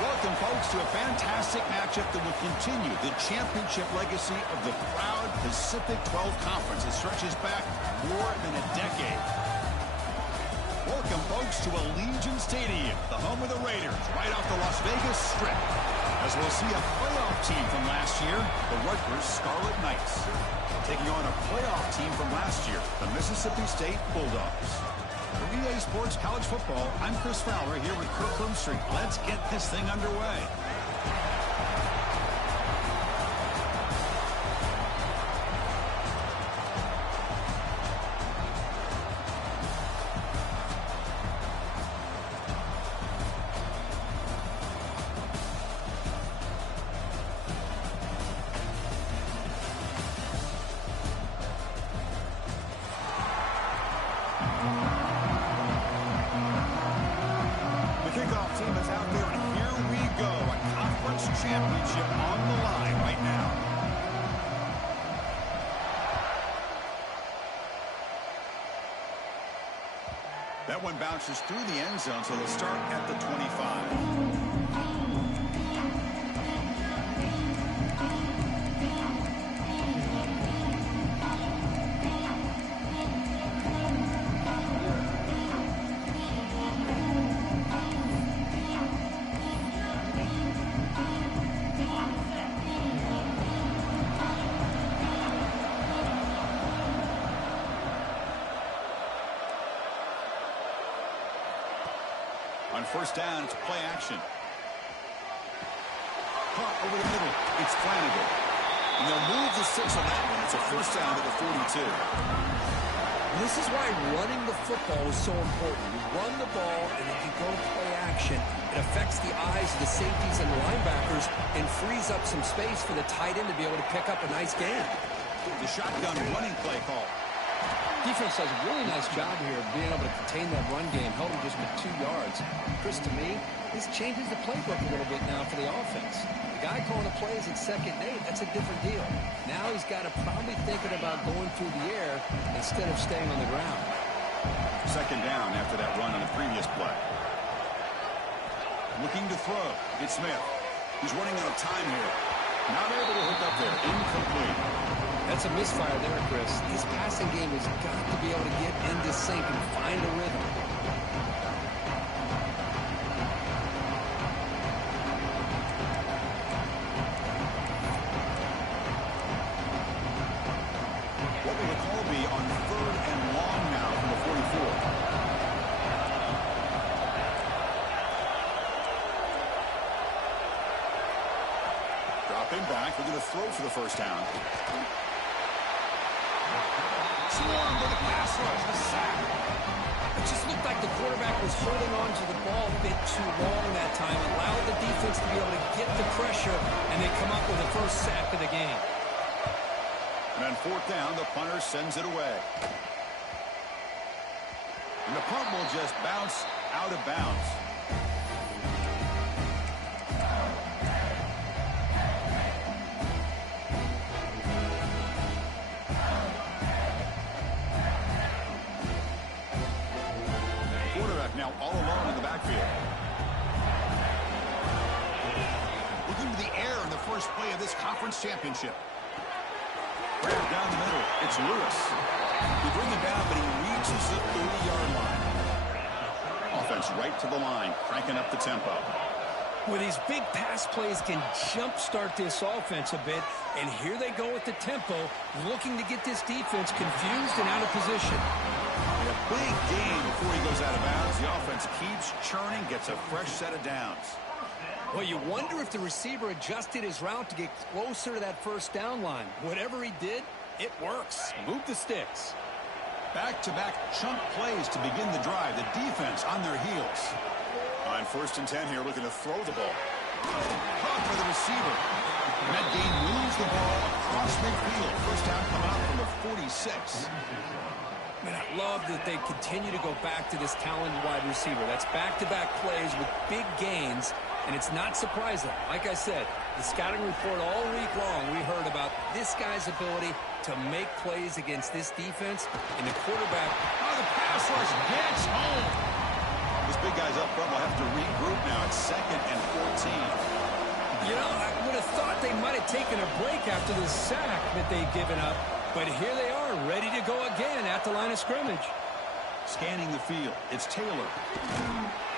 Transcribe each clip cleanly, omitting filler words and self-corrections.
Welcome, folks, to a fantastic matchup that will continue the championship legacy of the proud Pacific 12 Conference. It stretches back more than a decade. Welcome, folks, to Allegiant Stadium, the home of the Raiders, right off the Las Vegas Strip. As we'll see a playoff team from last year, the Rutgers Scarlet Knights, taking on a playoff team from last year, the Mississippi State Bulldogs. For EA Sports College Football, I'm Chris Fowler here with Kirk Street. Let's get this thing underway. Championship on the line right now. That one bounces through the end zone, so they'll start at the 25. On first down, it's play action. Caught over the middle. It's Flanagan. And they'll move the 6 on that one. It's a first down to the 42. This is why running the football is so important. You run the ball, and if you go to play action, it affects the eyes of the safeties and linebackers and frees up some space for the tight end to be able to pick up a nice gain. The shotgun running play call. Defense does a really nice job here of being able to contain that run game, held him just with 2 yards. Chris, to me, this changes the playbook a little bit now for the offense. The guy calling the plays at 2nd and 8, that's a different deal. Now he's got to probably thinking about going through the air instead of staying on the ground. 2nd down after that run on the previous play. Looking to throw. It's Smith. He's running out of time here. Not able to hook up there. Incomplete. That's a misfire there, Chris. His passing game has got to be able to get into sync and find a rhythm. What will the call be on 3rd and long now from the 44? Dropping back. We're going to throw for the first down. Swarm with a pass rush, the sack. It just looked like the quarterback was holding on to the ball a bit too long that time, allowed the defense to be able to get the pressure, and they come up with the first sack of the game. And on 4th down, the punter sends it away. And the punt will just bounce out of bounds. Now all alone in the backfield. Looking to the air in the first play of this conference championship. Grab down the middle. It's Lewis. They bring him down, but he reaches the 30-yard line. Offense right to the line, cranking up the tempo. Well, these big pass plays can jumpstart this offense a bit, and here they go with the tempo, looking to get this defense confused and out of position. A big gain before he goes out of bounds. The offense keeps churning, gets a fresh set of downs. Well, you wonder if the receiver adjusted his route to get closer to that first down line. Whatever he did, it works. Move the sticks. Back-to-back chunk plays to begin the drive. The defense on their heels. On 1st and 10 here, looking to throw the ball. Caught by the receiver. And that gain moves the ball across midfield. First down come out from the 46. Man, I love that they continue to go back to this talented wide receiver. That's back-to-back plays with big gains, and it's not surprising. Like I said, the scouting report all week long, we heard about this guy's ability to make plays against this defense, and the quarterback. Oh, the pass rush gets home. This big guy's up front will have to regroup now. It's 2nd and 14. had taken a break after the sack that they'd given up, but here they are, ready to go again at the line of scrimmage. Scanning the field, it's Taylor.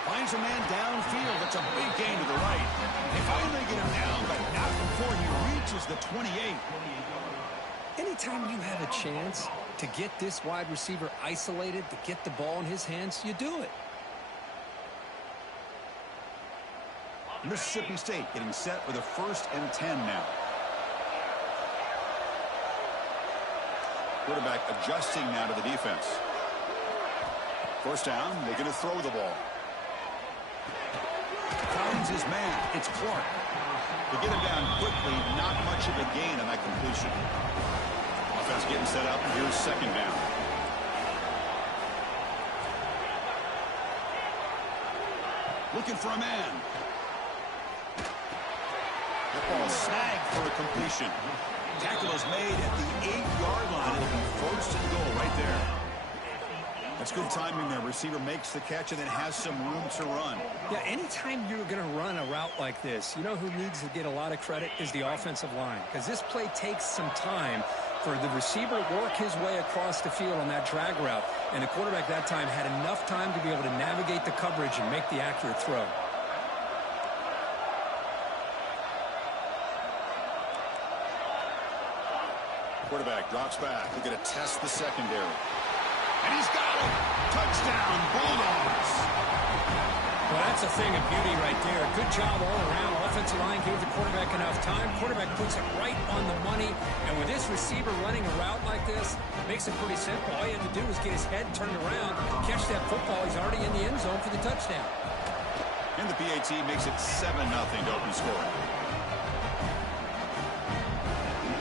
Finds a man downfield. That's a big gain to the right. They finally get him down, but not before he reaches the 28. Anytime you have a chance to get this wide receiver isolated, to get the ball in his hands, you do it. Mississippi State getting set for the 1st and 10 now. Quarterback adjusting now to the defense. First down, they're going to throw the ball. Finds his man. It's Clark. To get him down quickly, not much of a gain on that completion. Offense getting set up. Here's second down. Looking for a man. That ball snagged for a completion. Tackle is made at the 8-yard line. It'll be 1st and goal right there. That's good timing there. Receiver makes the catch and then has some room to run. Yeah, anytime you're going to run a route like this, you know who needs to get a lot of credit is the offensive line. Because this play takes some time for the receiver to work his way across the field on that drag route. And the quarterback that time had enough time to be able to navigate the coverage and make the accurate throw. Quarterback drops back. We're going to test the secondary. And he's got it. Touchdown, Bulldogs. Well, that's a thing of beauty right there. Good job all around. Offensive line gave the quarterback enough time. Quarterback puts it right on the money. And with this receiver running a route like this, it makes it pretty simple. All you have to do is get his head turned around, catch that football. He's already in the end zone for the touchdown. And the PAT makes it 7-0 to open scoring.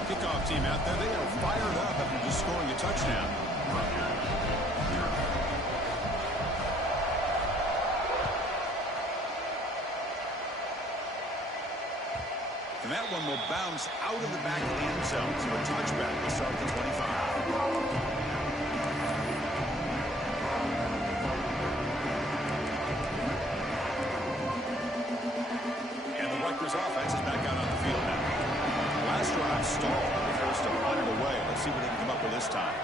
Kickoff team out there, they are fired up after just scoring a touchdown. And that one will bounce out of the back of the end zone. So a touchback will start the 25. Offense is back out on the field now. Last drive stalled. They're forced to punt it away. Let's see what they can come up with this time.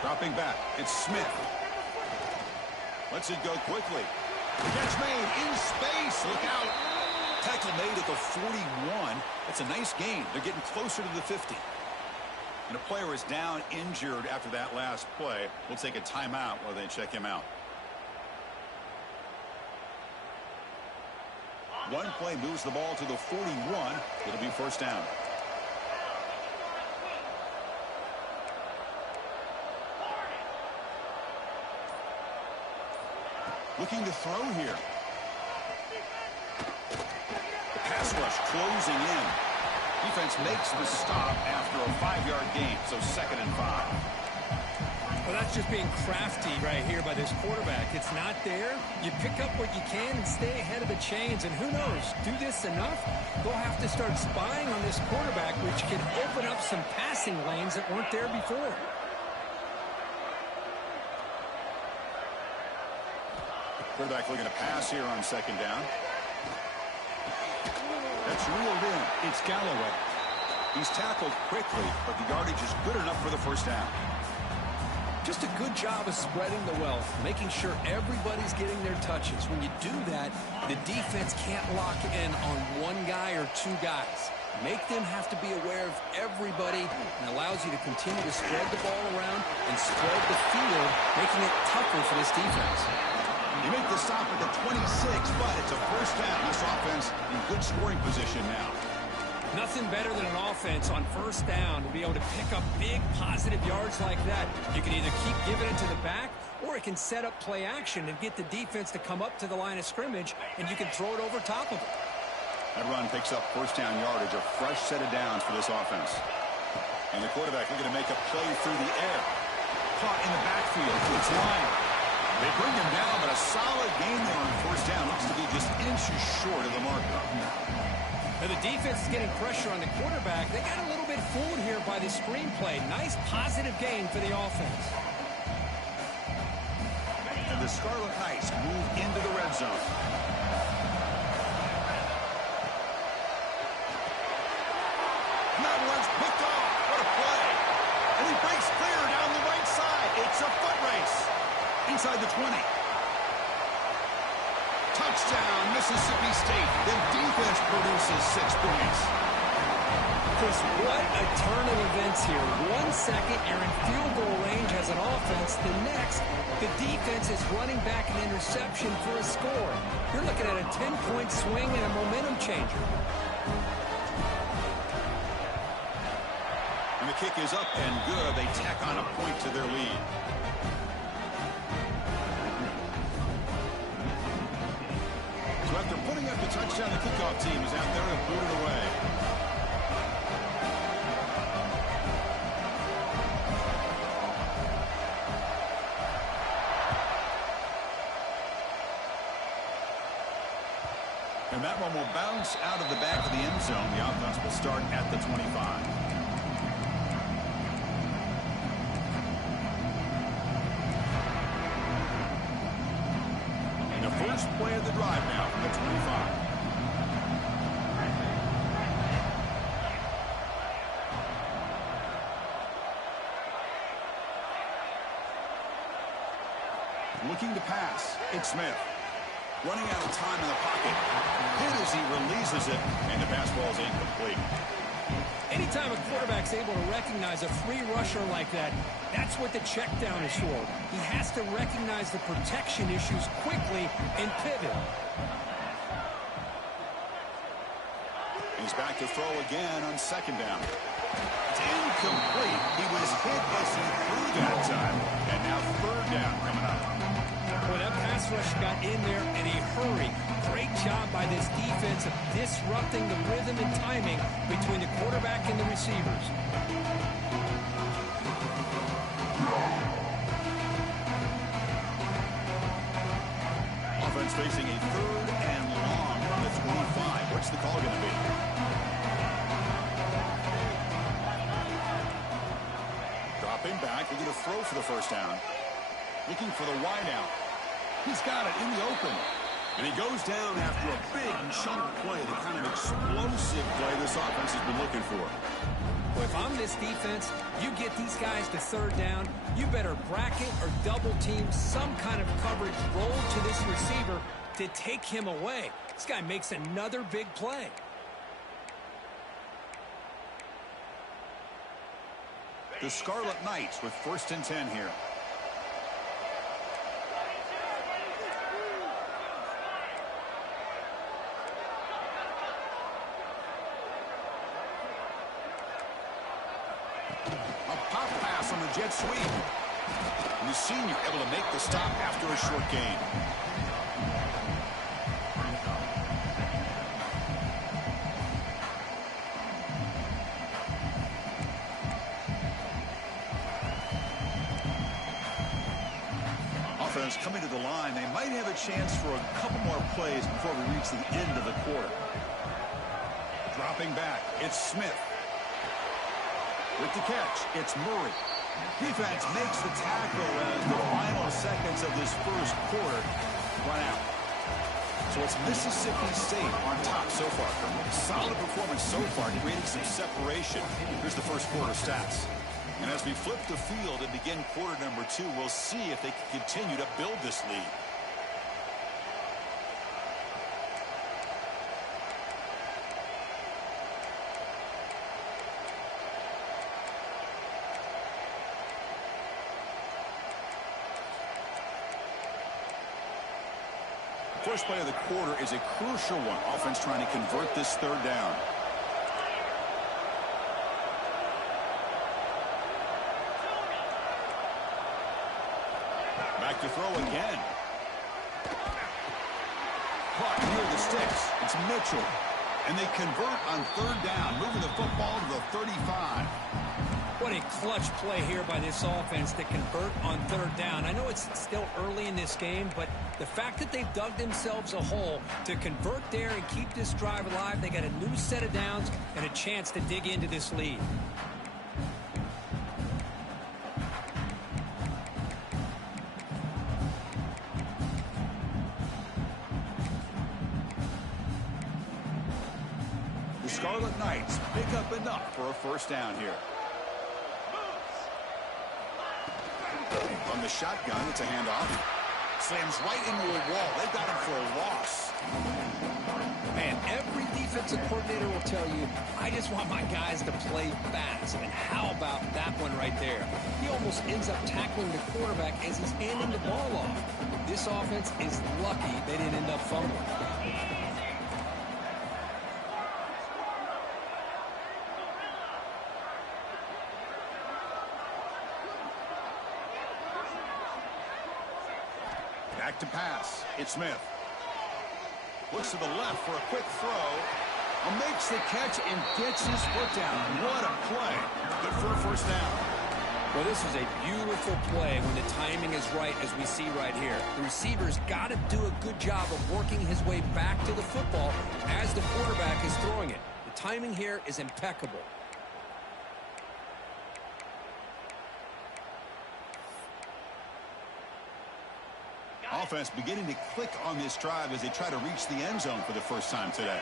Dropping back. It's Smith. Lets it go quickly. The catch made in space. Look out. Tackle made at the 41. That's a nice gain. They're getting closer to the 50. And a player is down injured after that last play. We'll take a timeout while they check him out. One play moves the ball to the 41. It'll be first down. Looking to throw here. The pass rush closing in. Defense makes the stop after a 5-yard gain, so 2nd and 5. Well, that's just being crafty right here by this quarterback. It's not there. You pick up what you can and stay ahead of the chains. And who knows, do this enough, they'll have to start spying on this quarterback, which can open up some passing lanes that weren't there before. Quarterback looking to pass here on 2nd down. That's reeled in. It's Galloway. He's tackled quickly, but the yardage is good enough for the first down. Just a good job of spreading the wealth, making sure everybody's getting their touches. When you do that, the defense can't lock in on one guy or two guys. Make them have to be aware of everybody and allows you to continue to spread the ball around and spread the field, making it tougher for this defense. You make the stop at the 26, but it's a first down. This offense in good scoring position now. Nothing better than an offense on first down to be able to pick up big positive yards like that. You can either keep giving it to the back, or it can set up play action and get the defense to come up to the line of scrimmage, and you can throw it over top of it. That run picks up first down yardage, a fresh set of downs for this offense. And the quarterback looking to make a play through the air. Caught in the backfield to its line. They bring him down, but a solid gain there on first down. Looks to be just inches short of the marker. Now the defense is getting pressure on the quarterback. They got a little bit fooled here by the screenplay. Nice positive gain for the offense. And the Scarlet Knights move into the red zone. Picked off. What a play. And he breaks clear down the right side. It's a foot race. Inside the 20. Touchdown, Mississippi State. The defense produces 6 points. Chris, what a turn of events here. 1 second, you're in field goal range as an offense. The next, the defense is running back an interception for a score. You're looking at a 10-point swing and a momentum changer. And the kick is up and good. They tack on a point to their lead. So after putting up the touchdown, the kickoff team is out there to boot it away. And that one will bounce out of the back of the end zone. The offense will start at the 25. And the first play of the drive now from the 25. Looking to pass. It's Smith. Running out of time in the pocket. Hit as he releases it, and the pass ball is incomplete. Anytime a quarterback's able to recognize a free rusher like that, that's what the check down is for. He has to recognize the protection issues quickly and pivot. He's back to throw again on second down. It's incomplete. He was hit as he threw that time. And now third down coming up. Boy, that pass rush got in there in a hurry. Great job by this defense of disrupting the rhythm and timing between the quarterback and the receivers. Offense facing a third and long from the 25. What's the call going to be? Dropping back, looking to throw for the first down. Looking for the wide out. He's got it in the open. And he goes down after a big chunk play, the kind of explosive play this offense has been looking for. Well, if I'm this defense, you get these guys to third down, you better bracket or double team some kind of coverage roll to this receiver to take him away. This guy makes another big play. The Scarlet Knights with 1st and 10 here. On the jet sweep. And the senior able to make the stop after a short gain. Offense coming to the line. They might have a chance for a couple more plays before we reach the end of the quarter. Dropping back, it's Smith. With the catch, it's Murray. Defense makes the tackle as the final seconds of this first quarter run out. So it's Mississippi State on top so far. Solid performance so far, creating some separation. Here's the first quarter stats. And as we flip the field and begin quarter number 2, we'll see if they can continue to build this lead. First play of the quarter is a crucial one. Offense trying to convert this third down. Back to throw again. Caught near the sticks. It's Mitchell. And they convert on third down, moving the football to the 35. What a clutch play here by this offense to convert on third down. I know it's still early in this game, but the fact that they've dug themselves a hole to convert there and keep this drive alive, they got a new set of downs and a chance to dig into this lead. The Scarlet Knights pick up enough for a first down here. From the shotgun, it's a handoff. Slams right into a wall. They got him for a loss. Man, every defensive coordinator will tell you, I just want my guys to play fast. And how about that one right there? He almost ends up tackling the quarterback as he's handing the ball off. This offense is lucky they didn't end up fumbling. Back to pass. It's Smith. Looks to the left for a quick throw. Makes the catch and gets his foot down. What a play. Good for a first down. Well, this was a beautiful play when the timing is right, as we see right here. The receiver's got to do a good job of working his way back to the football as the quarterback is throwing it. The timing here is impeccable. Offense beginning to click on this drive as they try to reach the end zone for the first time today.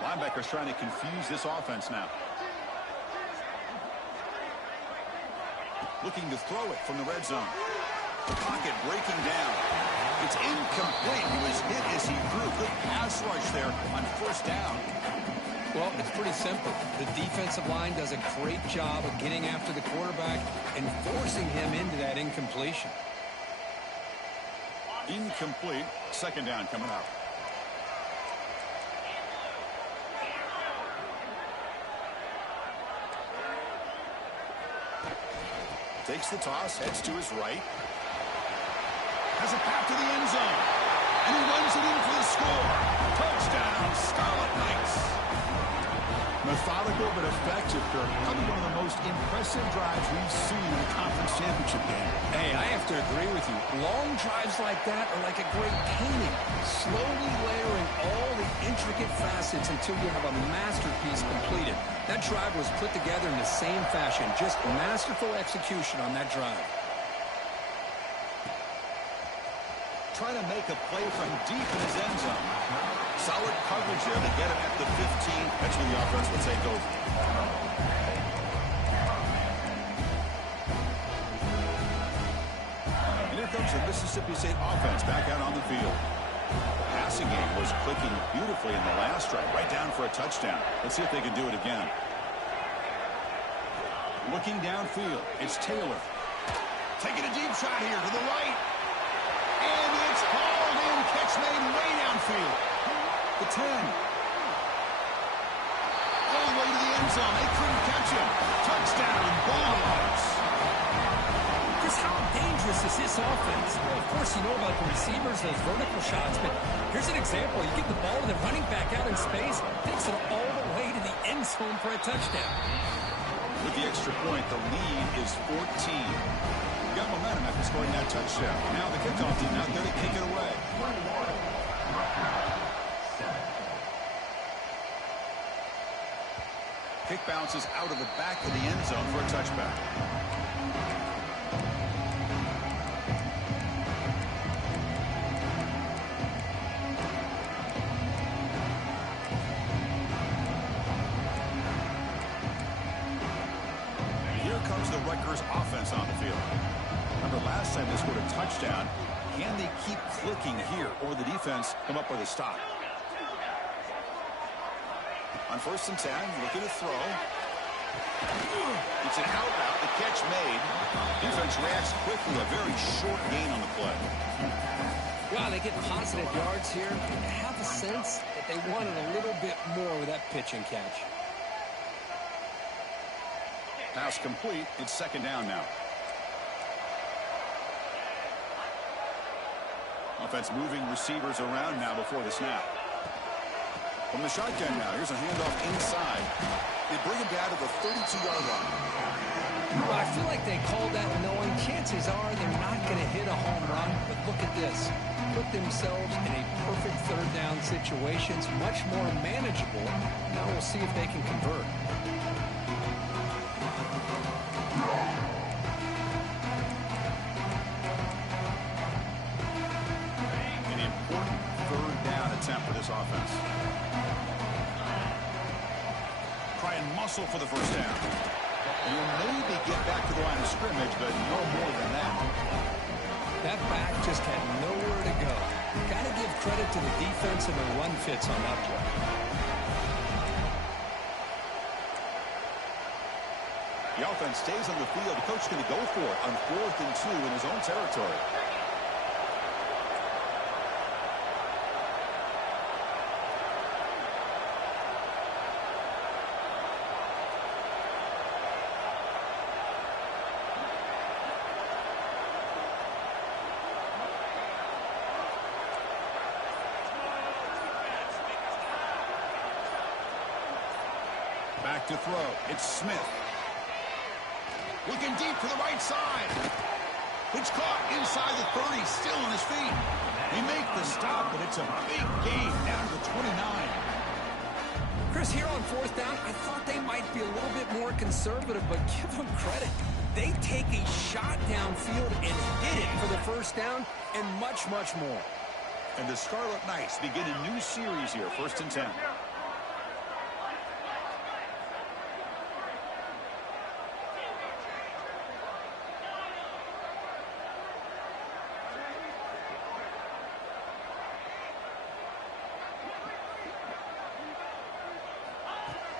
Linebackers trying to confuse this offense now. Looking to throw it from the red zone. The pocket breaking down. It's incomplete. He was hit as he threw. Good pass rush there on first down. Well, it's pretty simple. The defensive line does a great job of getting after the quarterback and forcing him into that incompletion. Incomplete. Second down coming up. Takes the toss, heads to his right. Has a path to the end zone. And he runs it in for the score. Touchdown, Scarlet Knights. Methodical but effective, Kirk. Probably one of the most impressive drives we've seen in a conference championship game. Hey, I have to agree with you. Long drives like that are like a great painting. Slowly layering all the intricate facets until you have a masterpiece completed. That drive was put together in the same fashion. Just masterful execution on that drive. Trying to make a play from deep in his end zone. Solid coverage there to get him at the 15. That's where the offense will take over. And here comes the Mississippi State offense back out on the field. The passing game was clicking beautifully in the last drive, right down for a touchdown. Let's see if they can do it again. Looking downfield, it's Taylor. Taking a deep shot here to the right. And it's hauled in. Catch made way downfield. The 10. All the way to the end zone. They couldn't catch him. Touchdown, Bulldogs. Just how dangerous is this offense? Well, of course, you know about the receivers, those vertical shots, but here's an example. You get the ball and the running back out in space, takes it all the way to the end zone for a touchdown. With the extra point, the lead is 14. Got momentum after scoring that touchdown. Now the kickoff team out there to kick it away. Kick bounces out of the back of the end zone for a touchback. Here comes the Rutgers offense on the field. Remember, last time they scored a touchdown. Can they keep clicking here, or the defense come up with a stop? On 1st and 10, looking to throw. It's an out route. The catch made. Defense reacts quickly. A very short gain on the play. Wow, they get positive yards here. I have a sense that they wanted a little bit more with that pitch and catch. Pass complete. It's second down now. Offense moving receivers around now before the snap. From the shotgun now, here's a handoff inside. They bring him down to the 32-yard line. Well, I feel like they called that knowing chances are they're not going to hit a home run. But look at this. Put themselves in a perfect third down situation. It's much more manageable. Now we'll see if they can convert. An important and muscle for the first down. You'll maybe get back to the line of scrimmage, but no more than that. That back just had nowhere to go. Got to give credit to the defense and the run fits on that play. The offense stays on the field. The coach is going to go for it on 4th and 2 in his own territory. Back to throw. It's Smith. Looking deep to the right side. It's caught inside the 30, still on his feet. They make the stop, but it's a big gain down to the 29. Chris, here on 4th down, I thought they might be a little bit more conservative, but give them credit. They take a shot downfield and hit it for the first down and much, much more. And the Scarlet Knights begin a new series here, 1st and 10.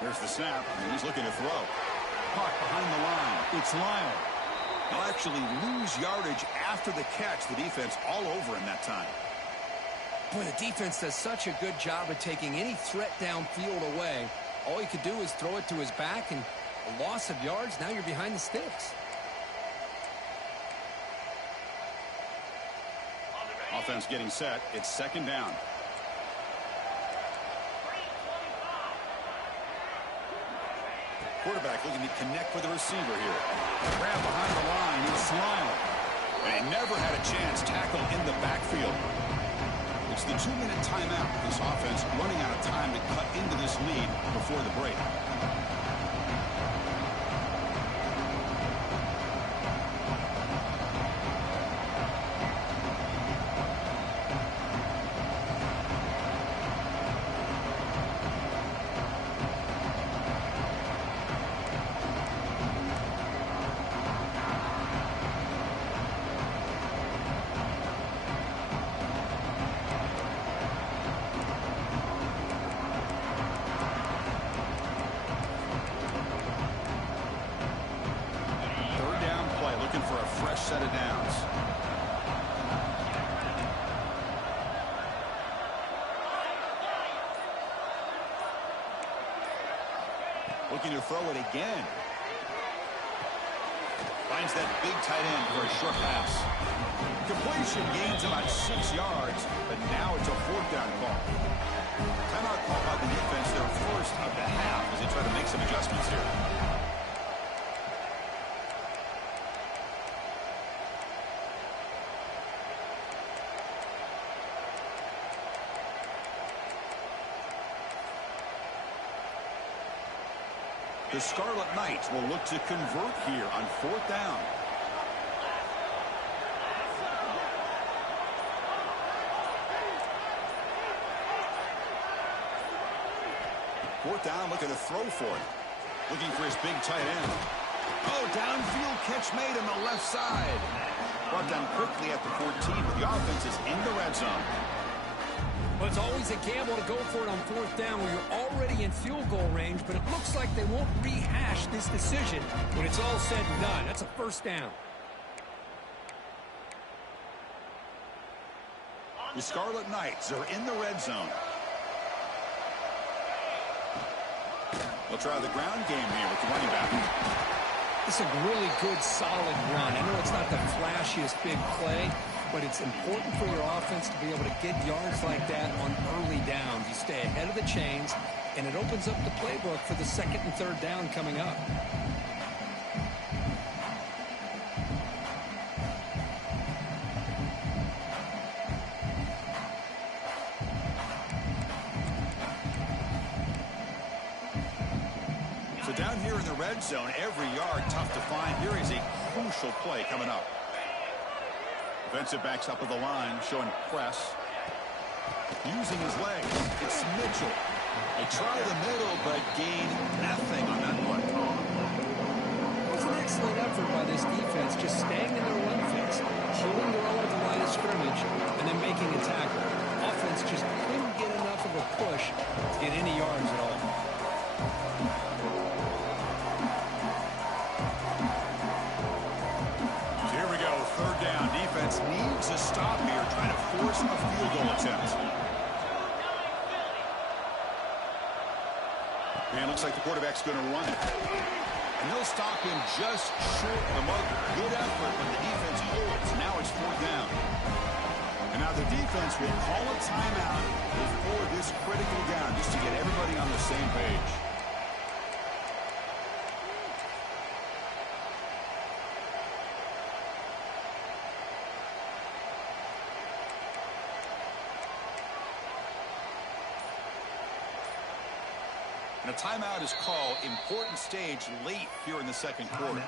There's the snap, and he's looking to throw. Caught behind the line. It's Lyle. They'll actually lose yardage after the catch. The defense all over him that time. Boy, the defense does such a good job of taking any threat downfield away. All you could do is throw it to his back, and a loss of yards, now you're behind the sticks. Offense getting set. It's 2nd down. Quarterback looking to connect with the receiver here. Grab behind the line. It's Lyle. And he never had a chance. Tackle in the backfield. It's the 2-minute timeout. This offense running out of time to cut into this lead before the break. Set of downs. Looking to throw it again. Finds that big tight end for a short pass. Completion gains about 6 yards, but now it's a 4th down call. Timeout call by the defense, their first of the half, as they try to make some adjustments here. The Scarlet Knights will look to convert here on 4th down. Fourth down, looking to throw for it. Looking for his big tight end. Oh, downfield catch made on the left side. Brought down quickly at the 14, but the offense is in the red zone. Well, it's always a gamble to go for it on 4th down where you're already in field goal range, but it looks like they won't rehash this decision when it's all said and done. That's a 1st down. The Scarlet Knights are in the red zone. They'll try the ground game here with the running back. It's a really good, solid run. I know it's not the flashiest big play, but it's important for your offense to be able to get yards like that on early downs. You stay ahead of the chains, and it opens up the playbook for the 2nd and 3rd down coming up. So down here in the red zone, every yard tough to find. Here is a crucial play coming up. Defensive backs up of the line, showing press. Using his legs, it's Mitchell. They try the middle, but gain nothing on that one. It was an excellent effort by this defense, just staying in their run fits, holding their own at the line of scrimmage, and then making a tackle. Offense just couldn't get enough of a push to get any yards at all. Here we go, third down. Defense needs a stop here, trying to force a field goal attempt. And it looks like the quarterback's going to run it. And they'll stop him just short of the marker. Good effort, but the defense holds. Now it's fourth down. And now the defense will call a timeout before this critical down, just to get everybody on the same page. And a timeout is called. Important stage late here in the second quarter.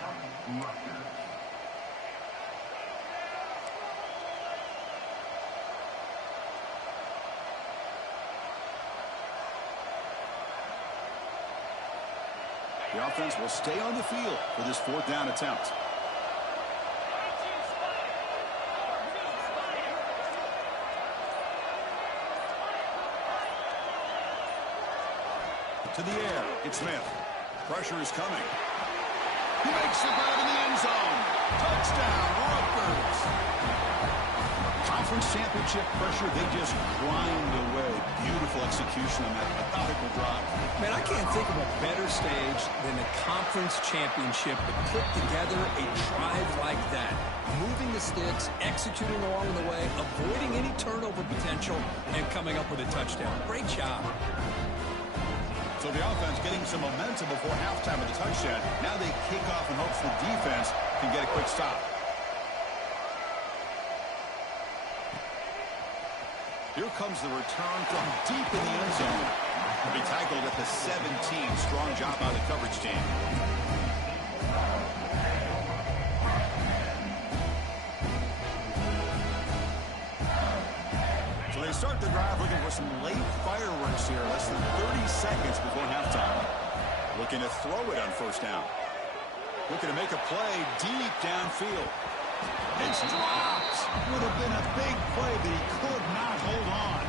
The offense will stay on the field for this fourth down attempt. To the air, it's Smith. Pressure is coming. He makes the grab in the end zone. Touchdown, Rutgers. Conference championship pressure, they just grind away. Beautiful execution on that methodical drive. Man, I can't think of a better stage than the conference championship to put together a drive like that. Moving the sticks, executing along the way, avoiding any turnover potential, and coming up with a touchdown. Great job. So the offense getting some momentum before halftime with the touchdown. Now they kick off in hopes the defense can get a quick stop. Here comes the return from deep in the end zone. He'll be tackled at the 17. Strong job by the coverage team. So they start the drive looking for some late fireworks here. Less than 30 seconds before halftime. Looking to throw it on first down. Looking to make a play deep downfield. It's dropped. Would have been a big play, but he could not hold on.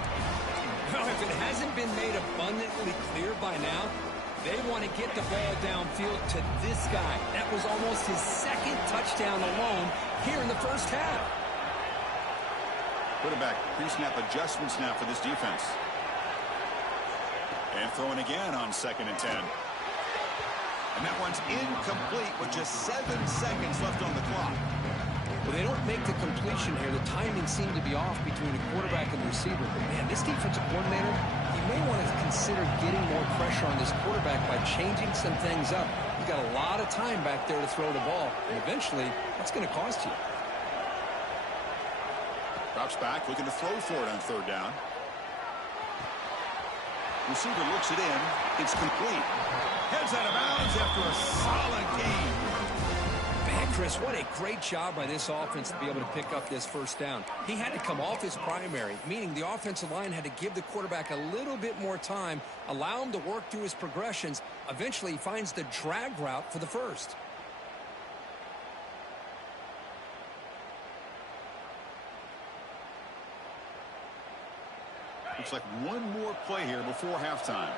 Well, if it hasn't been made abundantly clear by now, they want to get the ball downfield to this guy. That was almost his second touchdown alone here in the first half. Quarterback pre-snap adjustments now for this defense. And throwing again on 2nd and 10. And that one's incomplete with just 7 seconds left on the clock. Well, they don't make the completion here. The timing seemed to be off between the quarterback and the receiver. But, man, this defensive coordinator, he may want to consider getting more pressure on this quarterback by changing some things up. You got a lot of time back there to throw the ball, and eventually that's going to cost you. Drops back, looking to throw for it on 3rd down. Receiver looks it in. It's complete. Heads out of bounds after a solid gain. Man, Chris, what a great job by this offense to be able to pick up this first down. He had to come off his primary, meaning the offensive line had to give the quarterback a little bit more time, allow him to work through his progressions. Eventually, he finds the drag route for the first. Looks like one more play here before halftime.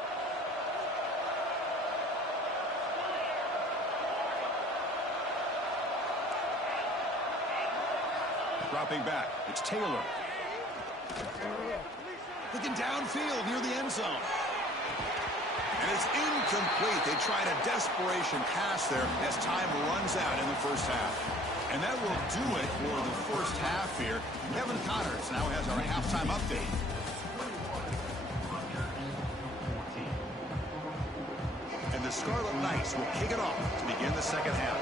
Dropping back, it's Taylor. Looking downfield near the end zone. And it's incomplete. They tried a desperation pass there as time runs out in the first half. And that will do it for the first half here. Kevin Connors now has our halftime update. And the Scarlet Knights will kick it off to begin the second half.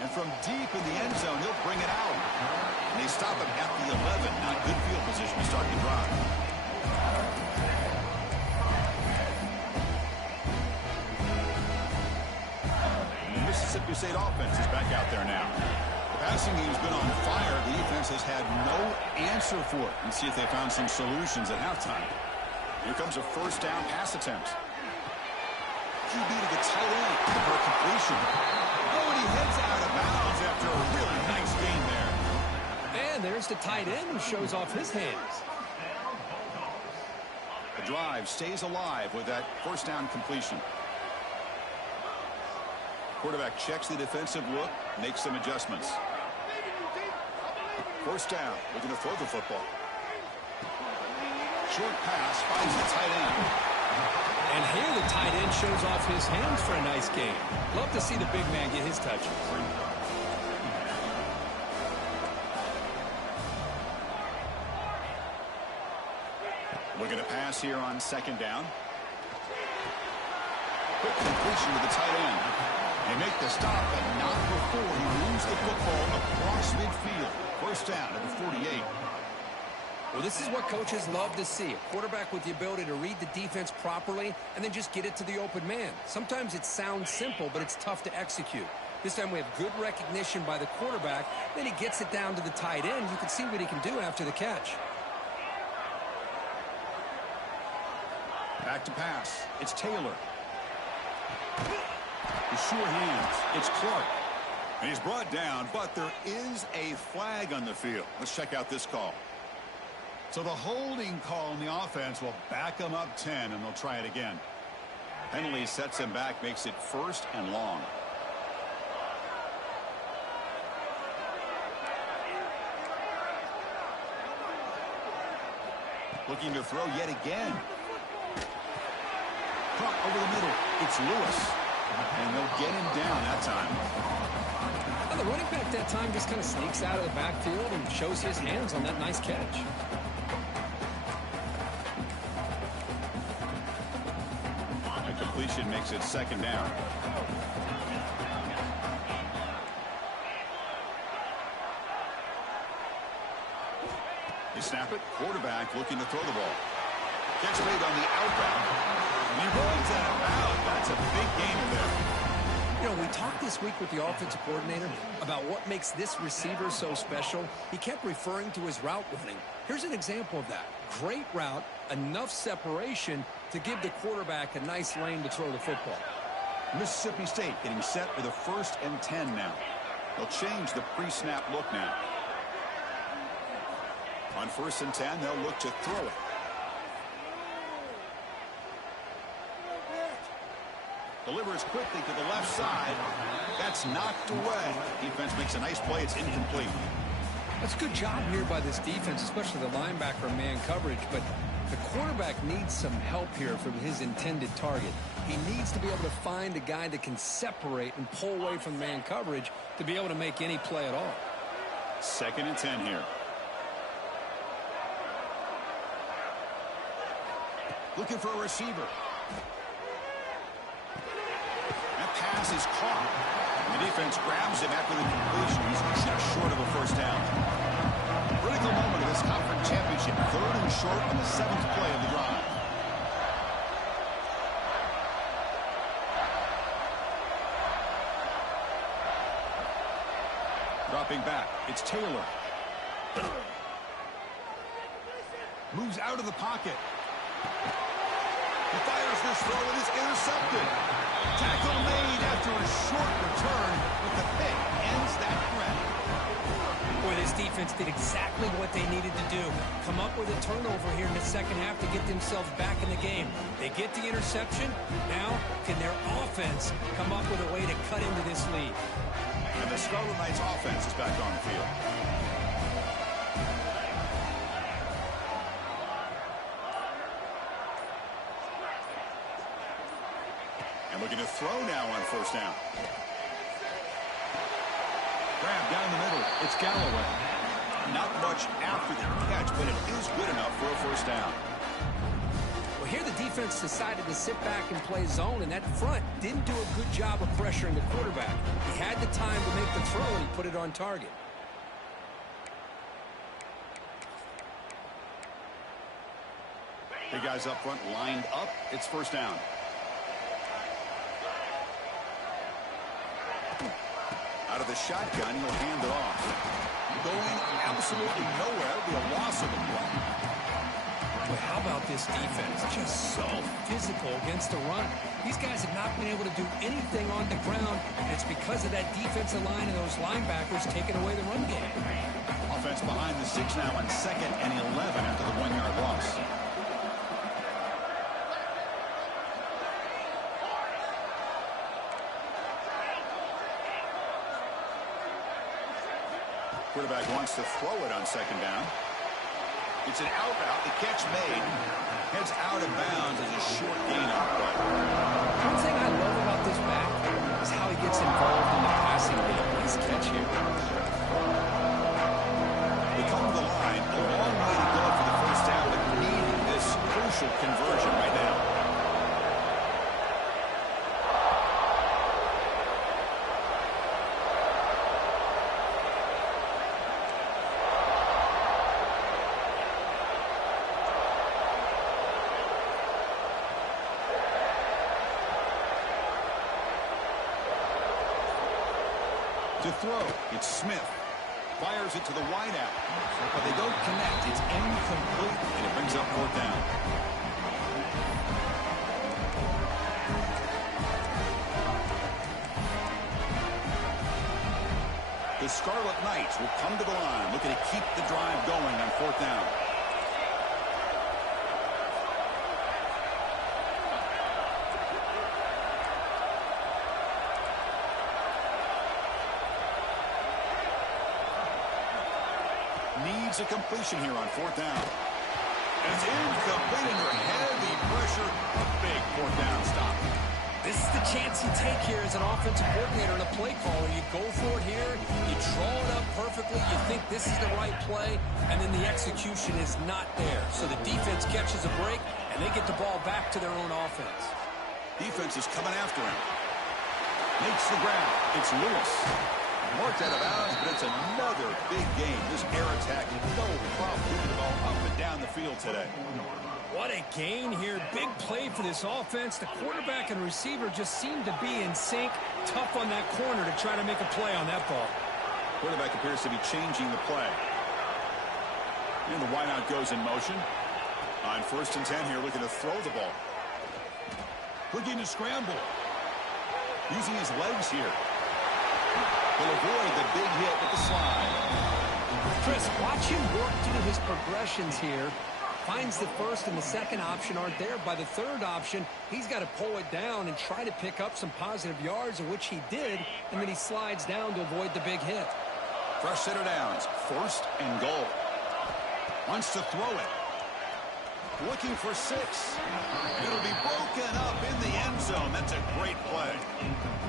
And from deep in the end zone, he'll bring it out. And they stop him at the 11. Now good field position to start the drive. The Mississippi State offense is back out there now. The Passing game's been on fire. The defense has had no answer for it. Let's see if they found some solutions at halftime. Here comes a first down pass attempt. QB to the tight end for a completion. Oh, and he heads out of bounds after a really nice gain there. And there's the tight end who shows off his hands. The drive stays alive with that first down completion. Quarterback checks the defensive look, makes some adjustments. First down, looking to throw the football. Short pass finds the tight end. And here the tight end shows off his hands for a nice game. Love to see the big man get his touches. Looking to pass here on second down. Quick completion to the tight end. They make the stop, but not before he moves the football across midfield. First down at the 48. Well, this is what coaches love to see. A quarterback with the ability to read the defense properly and then just get it to the open man. Sometimes it sounds simple, but it's tough to execute. This time we have good recognition by the quarterback. Then he gets it down to the tight end. You can see what he can do after the catch. Back to pass. It's Taylor. The sure hands. It's Clark. And he's brought down, but there is a flag on the field. Let's check out this call. So the holding call on the offense will back them up 10, and they'll try it again. Penalty sets him back, makes it first and long. Looking to throw yet again. Caught over the middle. It's Lewis. And they'll get him down that time. Well, the running back that time just kind of sneaks out of the backfield and shows his hands on that nice catch. A completion makes it second down. They snap it. Quarterback looking to throw the ball. Catch made on the outbound. And he runs out of bounds. That's a big gain there. You know, we talked this week with the offensive coordinator about what makes this receiver so special. He kept referring to his route running. Here's an example of that. Great route, enough separation to give the quarterback a nice lane to throw the football. Mississippi State getting set for the 1st and 10 now. They'll change the pre-snap look now. On 1st and 10, they'll look to throw it. Delivers quickly to the left side. That's knocked away. Defense makes a nice play. It's incomplete. That's a good job here by this defense, especially the linebacker man coverage. But the quarterback needs some help here from his intended target. He needs to be able to find a guy that can separate and pull away from man coverage to be able to make any play at all. 2nd and 10 here. Looking for a receiver. That pass is caught. The defense grabs him after the completion. He's just short of a first down. Critical moment of this conference championship. 3rd and short on the 7th play of the drive. Dropping back. It's Taylor. Moves out of the pocket. He fires this throw and is intercepted. Tackle made after a short return, but the pick ends that threat. Boy, this defense did exactly what they needed to do. Come up with a turnover here in the second half to get themselves back in the game. They get the interception. Now, can their offense come up with a way to cut into this lead? And the Scarlet Knights offense is back on the field. And looking to throw now on 1st down. Grab down the middle. It's Galloway. Not much after the catch, but it is good enough for a 1st down. Well, here the defense decided to sit back and play zone, and that front didn't do a good job of pressuring the quarterback. He had the time to make the throw, and he put it on target. Big guys up front lined up. It's 1st down. Out of the shotgun, he'll hand it off. Going absolutely nowhere. It'll be a loss of the play. Boy, how about this defense? Just so physical against the run. These guys have not been able to do anything on the ground, and it's because of that defensive line and those linebackers taking away the run game. Offense behind the 6 now on 2nd and 11 after the 1-yard loss. Quarterback wants to throw it on 2nd down. It's an out route. The catch made. Heads out of bounds as a short gain on play. One thing I love about this back is how he gets involved in the passing game. Nice catch here. They come to the line. A long way to go for the first down, but needing this crucial conversion right now. To throw, it's Smith. Fires it to the wideout. But they don't connect. It's incomplete, and it brings up 4th down. The Scarlet Knights will come to the line, looking to keep the drive going on 4th down. Needs a completion here on 4th down. And it's incomplete under heavy pressure. A big 4th down stop. This is the chance you take here as an offensive coordinator and a play caller. You go for it here. You draw it up perfectly. You think this is the right play, and then the execution is not there. So the defense catches a break, and they get the ball back to their own offense. Defense is coming after him. Makes the grab. It's Lewis. Marked out of bounds, but it's another big game. This air attack, no problem moving the ball up and down the field today. What a gain here. Big play for this offense. The quarterback and receiver just seem to be in sync. Tough on that corner to try to make a play on that ball. Quarterback appears to be changing the play. And the wideout goes in motion. On 1st and 10 here, looking to throw the ball. Looking to scramble. Using his legs here. He'll avoid the big hit with the slide. Chris, watch him work through his progressions here. Finds the 1st and the 2nd option aren't there. By the 3rd option, he's got to pull it down and try to pick up some positive yards, of which he did, and then he slides down to avoid the big hit. Fresh set of downs. 1st and goal. Wants to throw it. Looking for 6. It'll be broken up in the end zone. That's a great play.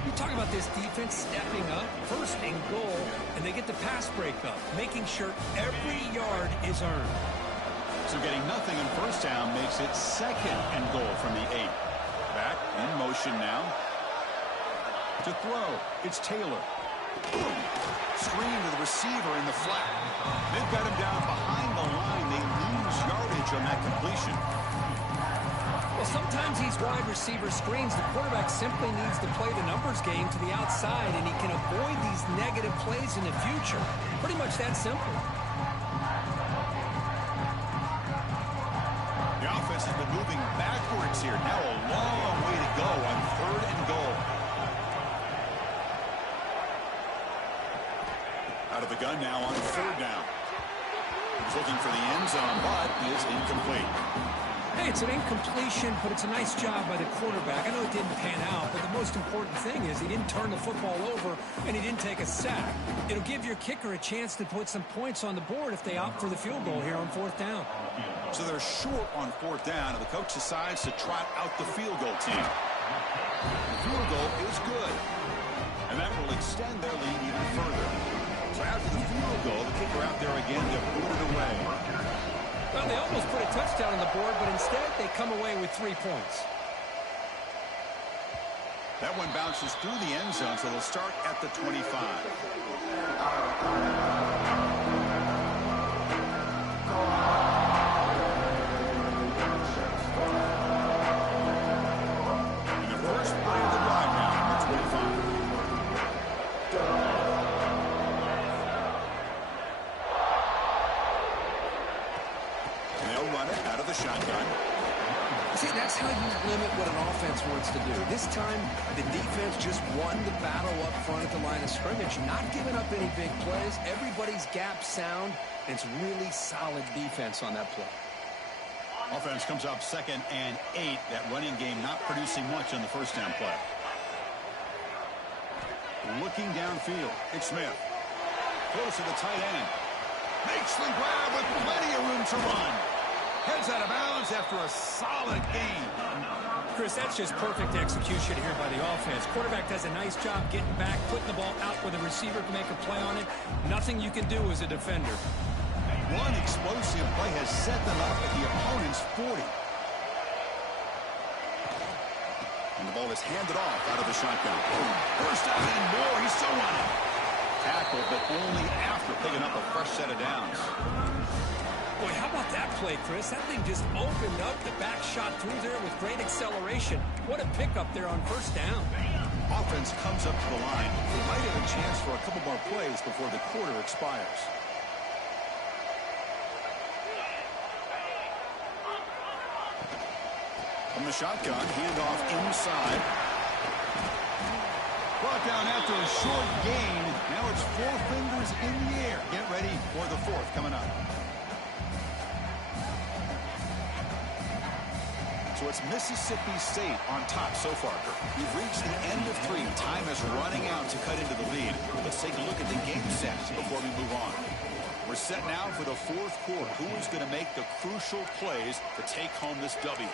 You talk about this defense stepping up, 1st and goal, and they get the pass breakup, making sure every yard is earned. So getting nothing in 1st down makes it 2nd and goal from the 8. Back in motion now. To throw, it's Taylor. Boom. Screen to the receiver in the flat. They've got him down behind the line. They lose yardage on that completion. Well, sometimes these wide receiver screens, the quarterback simply needs to play the numbers game to the outside, and he can avoid these negative plays in the future. Pretty much that simple. The offense has been moving backwards here. Now a long way to go on 3rd and goal. Out of the gun now on 3rd down. He's looking for the end zone, but is incomplete. Hey, it's an incompletion, but it's a nice job by the quarterback. I know it didn't pan out, but the most important thing is he didn't turn the football over and he didn't take a sack. It'll give your kicker a chance to put some points on the board if they opt for the field goal here on 4th down. So they're short on 4th down, and the coach decides to trot out the field goal team. The field goal is good, and that will extend their lead even further. So after the field goal, the kicker out there again to boot it away. Well, they almost put a touchdown on the board, but instead they come away with 3 points. That one bounces through the end zone, so they'll start at the 25. And the first play of the drive now, the 25. shotgun. See, that's how you limit what an offense wants to do. This time, the defense just won the battle up front at the line of scrimmage, not giving up any big plays. Everybody's gap sound, and it's really solid defense on that play. Offense comes up 2nd and 8. That running game not producing much on the first down play. Looking downfield, it's Smith. Close to the tight end. Makes the grab with plenty of room to run. Heads out of bounds after a solid gain. Chris, that's just perfect execution here by the offense. Quarterback does a nice job getting back, putting the ball out where the receiver can make a play on it. Nothing you can do as a defender. One explosive play has set them up at the opponent's 40. And the ball is handed off out of the shotgun. First down and more. He's still running. Tackle, but only after picking up a fresh set of downs. Boy, how about that play, Chris? That thing just opened up. The back shot through there with great acceleration. What a pickup there on first down. Offense comes up to the line. They might have a chance for a couple more plays before the quarter expires. From the shotgun, handoff inside. Brought down after a short gain. Now it's 4 fingers in the air. Get ready for the 4th coming up. So it's Mississippi State on top so far. We've reached the end of 3. Time is running out to cut into the lead. Let's take a look at the game stats before we move on. We're set now for the 4th quarter. Who is going to make the crucial plays to take home this W?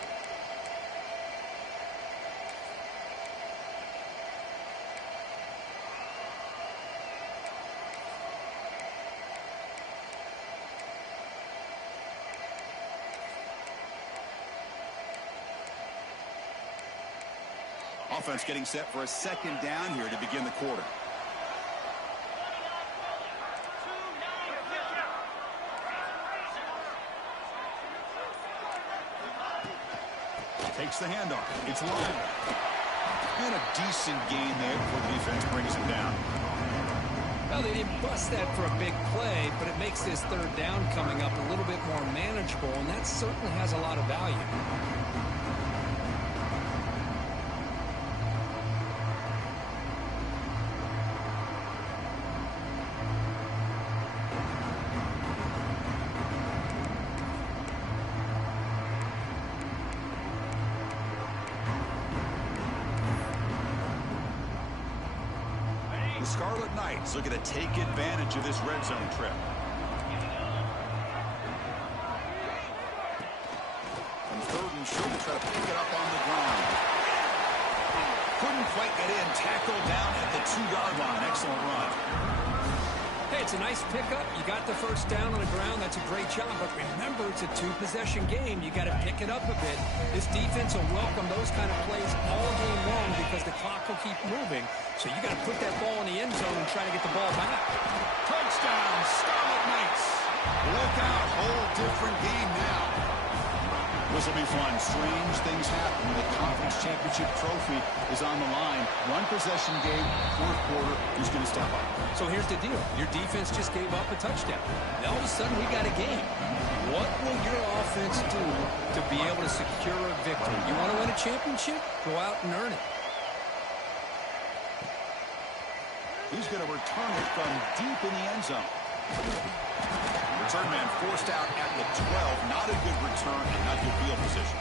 Offense getting set for a 2nd down here to begin the quarter. Takes the handoff. It's long. And a decent gain there before the defense brings him down. Well, they didn't bust that for a big play, but it makes this 3rd down coming up a little bit more manageable, and that certainly has a lot of value. The Scarlet Knights looking to take advantage of this red zone trip. From 3rd and short, try to pick it up on the ground. Couldn't quite get in. Tackled down at the 2-yard line. Excellent run. Hey, it's a nice pickup. You got the first down on the ground. That's a great job. But remember, it's a 2-possession game. You got to pick it up a bit. This defense will welcome those kind of plays all game long because the clock will keep moving. So you got to put that ball in the end zone and try to get the ball back. Touchdown, Scarlet Knights. Look out. Whole different game now. This will be fun. Strange things happen when the conference championship trophy is on the line. 1-possession game, 4th quarter. Who's going to step up? So here's the deal. Your defense just gave up a touchdown. Now all of a sudden we got a game. What will your offense do to be able to secure a victory? You want to win a championship? Go out and earn it. He's going to return it from deep in the end zone. Return man forced out at the 12. Not a good return and not good field position.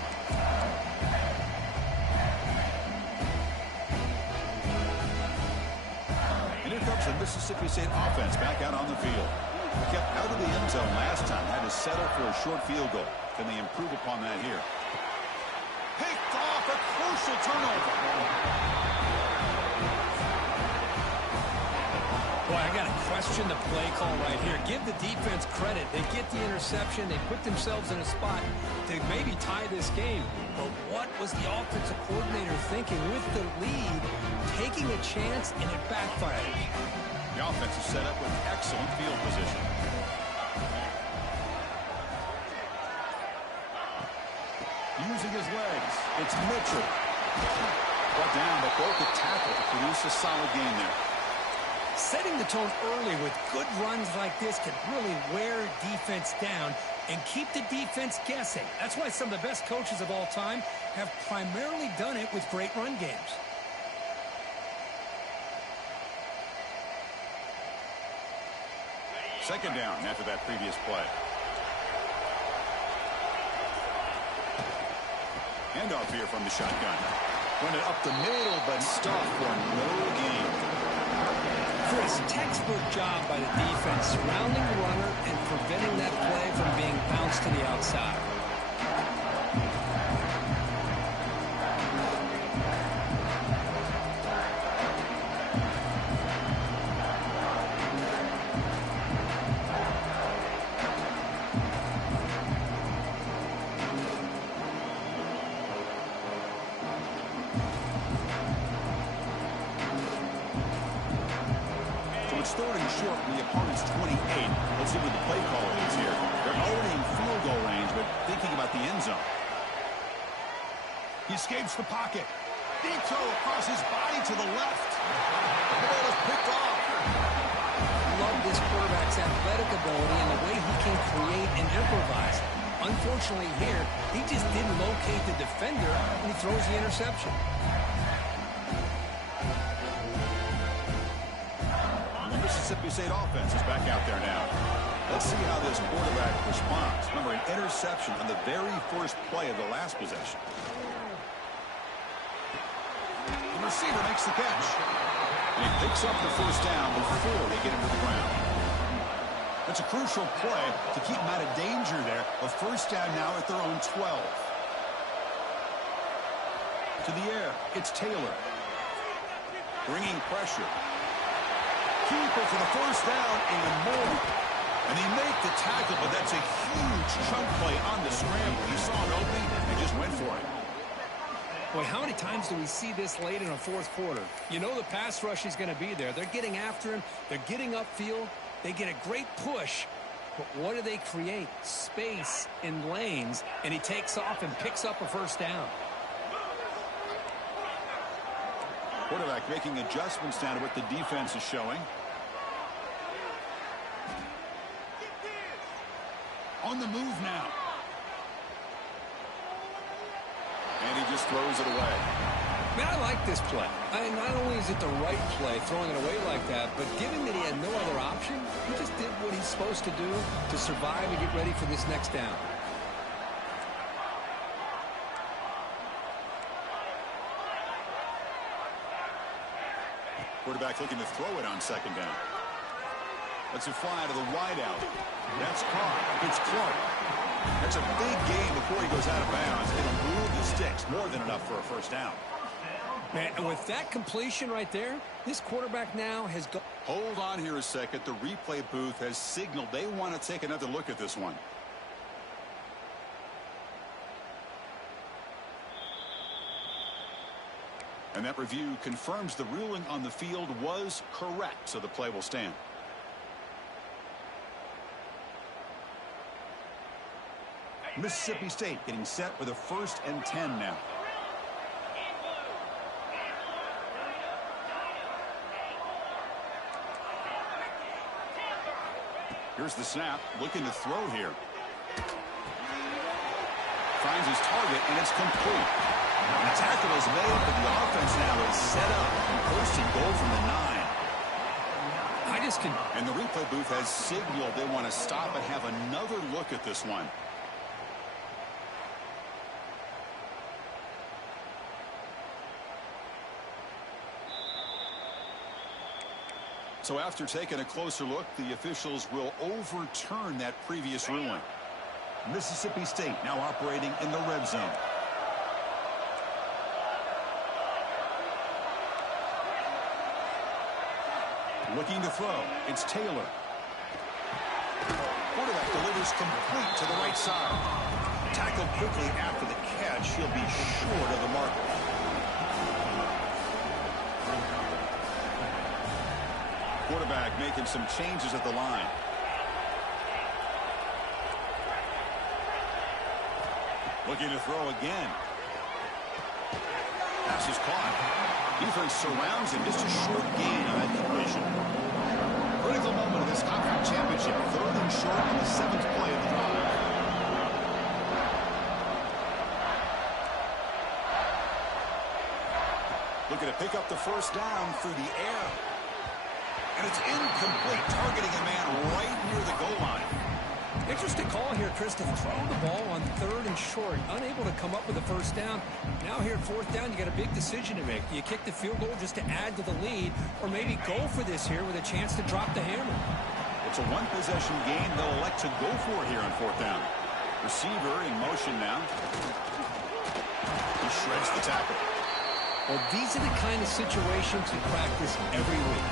And here comes the Mississippi State offense back out on the field. Kept out of the end zone last time. Had to settle for a short field goal. Can they improve upon that here? Picked off a crucial turnover. Boy, I got to question the play call right here. Give the defense credit. They get the interception. They put themselves in a spot to maybe tie this game. But what was the offensive coordinator thinking with the lead, taking a chance, and it backfired? The offense is set up with excellent field position. Using his legs, it's Mitchell. Brought down, but broke the tackle to produce a solid gain there. Setting the tone early with good runs like this can really wear defense down and keep the defense guessing. That's why some of the best coaches of all time have primarily done it with great run games. Second down after that previous play. Handoff here from the shotgun. Run it up the middle, but stopped for no gain. Chris, textbook job by the defense surrounding the runner and preventing that play from being bounced to the outside. Starting short from the opponent's 28. Let's see what the play call is here. They're already in field goal range, but thinking about the end zone. He escapes the pocket. Deep throw across his body to the left. The ball is picked off. Love this quarterback's athletic ability and the way he can create and improvise. Unfortunately here, he just didn't locate the defender and he throws the interception. Mississippi State offense is back out there now. Let's see how this quarterback responds. Remember, an interception on the very first play of the last possession. The receiver makes the catch. And he picks up the first down before they get him to the ground. That's a crucial play to keep them out of danger there. A first down now at their own 12. To the air, it's Taylor. Bringing pressure. Keeper for the first down and more. And they make the tackle, but that's a huge chunk play on the scramble. He saw an opening and just went for it. Boy, how many times do we see this late in a fourth quarter? You know the pass rush is going to be there. They're getting after him. They're getting upfield. They get a great push. But what do they create? Space in lanes. And he takes off and picks up a first down. Quarterback making adjustments down to what the defense is showing. On the move now. And he just throws it away. Man, I like this play. Not only is it the right play, throwing it away like that, but given that he had no other option, he just did what he's supposed to do to survive and get ready for this next down. Quarterback looking to throw it on second down. Let's it fly to the wideout. That's caught. It's Clark. That's a big gain before he goes out of bounds. It'll move the sticks. More than enough for a first down. Man, and with that completion right there, this quarterback now has got... Hold on here a second. The replay booth has signaled they want to take another look at this one. And that review confirms the ruling on the field was correct, so the play will stand. Mississippi State getting set with a 1st and 10 now. Here's the snap, looking to throw here. Finds his target, and it's complete. The tackle is made, but the offense now is set up. 1st and goal from the 9. And the replay booth has signaled they want to stop and have another look at this one. So after taking a closer look, the officials will overturn that previous ruling. Mississippi State now operating in the red zone. Looking to throw. It's Taylor. Quarterback delivers complete to the right side. Tackled quickly after the catch. He'll be short of the marker. Quarterback making some changes at the line. Looking to throw again. Pass is caught. Defense surrounds him. Just a short gain on that completion. Critical moment of this conference championship. 3rd and short on the 7th play of the drive. Looking to pick up the first down through the air. And it's incomplete, targeting a man right near the goal line. Interesting call here, Chris, to throw the ball on 3rd and short. Unable to come up with a first down. Now here at 4th down, you got a big decision to make. Do you kick the field goal just to add to the lead, or maybe go for this here with a chance to drop the hammer? It's a one-possession game they'll elect to go for here on 4th down. Receiver in motion now. He shreds the tackle. Well, these are the kind of situations you practice every week.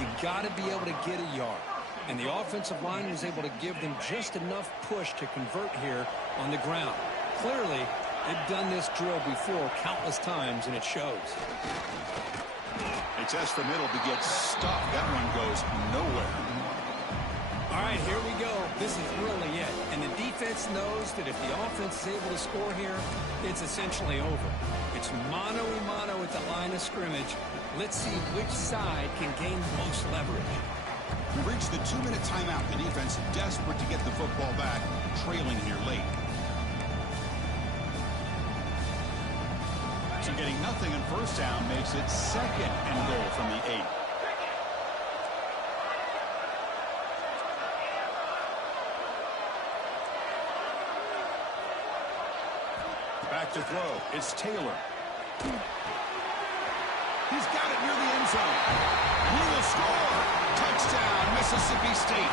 You got to be able to get a yard. And the offensive line is able to give them just enough push to convert here on the ground. Clearly, they've done this drill before countless times, and it shows. They test the middle to get stuffed. That one goes nowhere. All right, here we go. This is really it. And the defense knows that if the offense is able to score here, it's essentially over. It's mano-a-mano at the line of scrimmage. Let's see which side can gain the most leverage. We've reached the 2-minute timeout. The defense desperate to get the football back, trailing here late. So getting nothing on first down makes it 2nd and goal from the 8. Back to throw. It's Taylor. He's got it near the end zone. He will score. Touchdown, Mississippi State.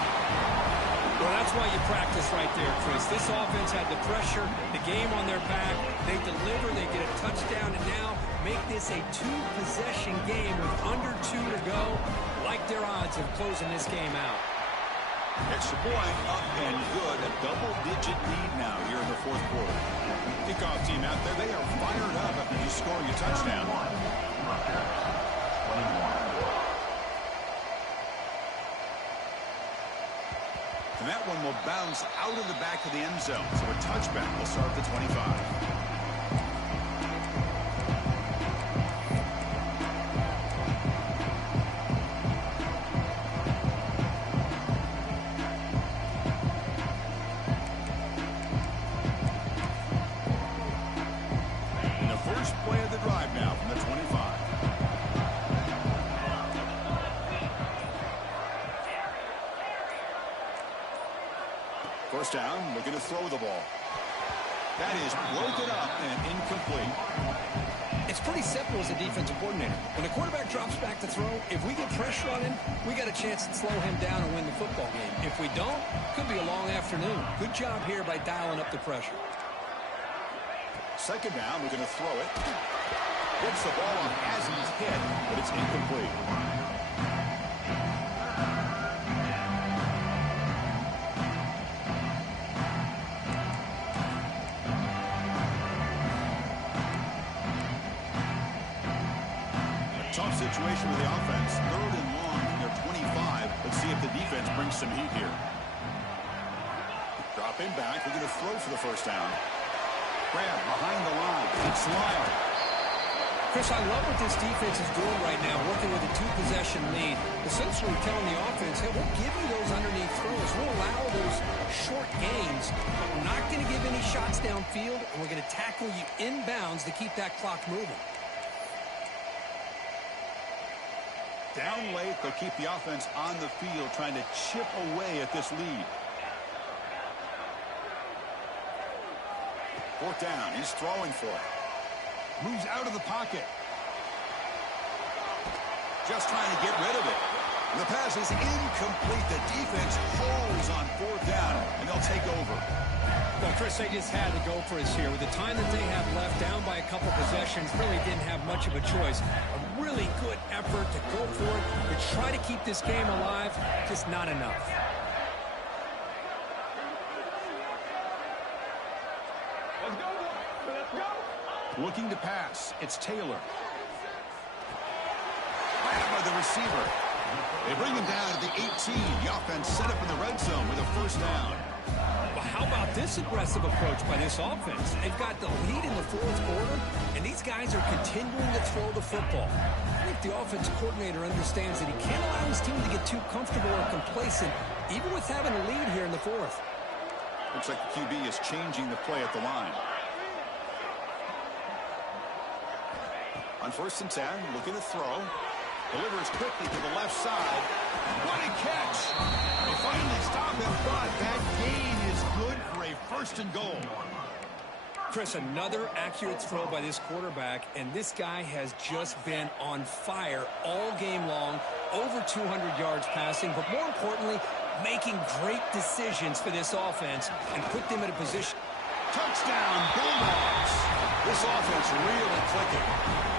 Well, that's why you practice right there, Chris. This offense had the pressure, the game on their back. They deliver, they get a touchdown, and now make this a 2-possession game with under 2 to go. Like their odds of closing this game out. Extra point up and good. A double-digit lead now here in the 4th quarter. Kickoff team out there, they are fired up after just scoring a touchdown. And that one will bounce out of the back of the end zone. So a touchback will start at the 25. First down, looking to throw the ball. That is broken up and incomplete. It's pretty simple as a defensive coordinator. When the quarterback drops back to throw, if we get pressure on him, we got a chance to slow him down and win the football game. If we don't, could be a long afternoon. Good job here by dialing up the pressure. Second down, we're going to throw it. Hits the ball on as he's hit, but it's incomplete. Tough situation with the offense. 3rd and long from their 25. Let's see if the defense brings some heat here. Dropping back. We're going to throw for the first down. Grab behind the line. It's Lyle. Chris, I love what this defense is doing right now, working with a 2-possession lead. Essentially telling the offense, hey, we'll give you those underneath throws. We'll allow those short gains, but we're not going to give any shots downfield, and we're going to tackle you inbounds to keep that clock moving. Down late, they'll keep the offense on the field, trying to chip away at this lead. 4th down, he's throwing for it. Moves out of the pocket. Just trying to get rid of it. The pass is incomplete. The defense holds on 4th down, and they'll take over. Well, Chris, they just had to go for us here. With the time that they have left, down by a couple possessions, really didn't have much of a choice. A really good effort to go for it, to try to keep this game alive, just not enough. Let's go. Looking to pass. It's Taylor. Grabbed by the receiver. They bring him down at the 18. The offense set up in the red zone with a first down. Well, how about this aggressive approach by this offense? They've got the lead in the 4th quarter, and these guys are continuing to throw the football. I think the offense coordinator understands that he can't allow his team to get too comfortable or complacent, even with having a lead here in the 4th. Looks like the QB is changing the play at the line. On 1st and 10, looking to throw. Delivers quickly to the left side. What a catch! They finally stop him, but that gain is good for a 1st and goal. Chris, another accurate throw by this quarterback, and this guy has just been on fire all game long, over 200 yards passing, but more importantly, making great decisions for this offense and put them in a position. Touchdown, Bulldogs! This offense really clicking.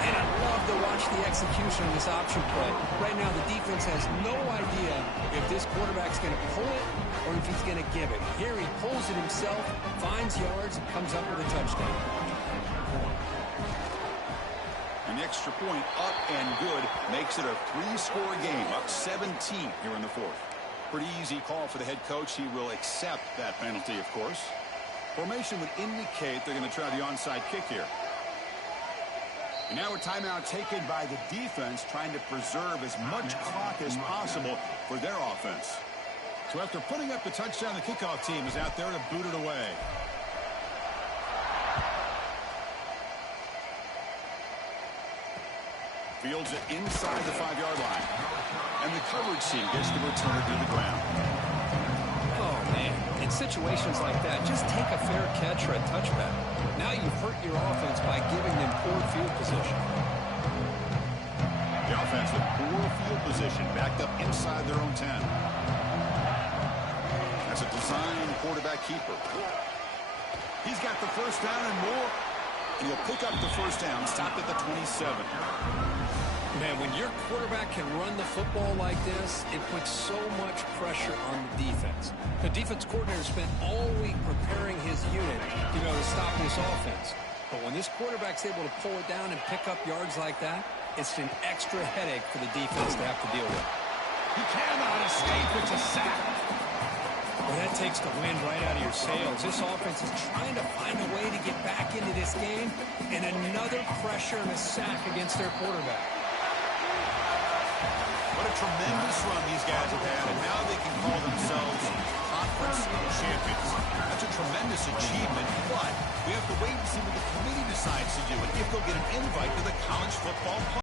And I love to watch the execution of this option play. Right now, the defense has no idea if this quarterback's going to pull it or if he's going to give it. Here he pulls it himself, finds yards, and comes up with a touchdown. An extra point up and good makes it a 3-score game, up 17 here in the 4th. Pretty easy call for the head coach. He will accept that penalty, of course. Formation would indicate they're going to try the onside kick here. And now a timeout taken by the defense, trying to preserve as much clock as possible for their offense. So after putting up the touchdown, the kickoff team is out there to boot it away. Fields it inside the 5-yard line. And the coverage team gets the returner to the ground. Oh, man. In situations like that, just take a fair catch or a touchback. Now you've hurt your offense by giving them poor field position. The offense with poor field position, backed up inside their own 10. That's a design quarterback keeper. He's got the 1st down and more. And he'll pick up the 1st down, stopped at the 27. Man, when your quarterback can run the football like this, it puts so much pressure on the defense. The defense coordinator spent all week preparing his unit, to stop this offense. But when this quarterback's able to pull it down and pick up yards like that, it's an extra headache for the defense to have to deal with. He cannot escape. It's a sack. Well, that takes the wind right out of your sails. This offense is trying to find a way to get back into this game, and another pressure and a sack against their quarterback. What a tremendous run these guys have had, and now they can call themselves conference champions. That's a tremendous achievement, but we have to wait and see what the committee decides to do and if they'll get an invite to the college football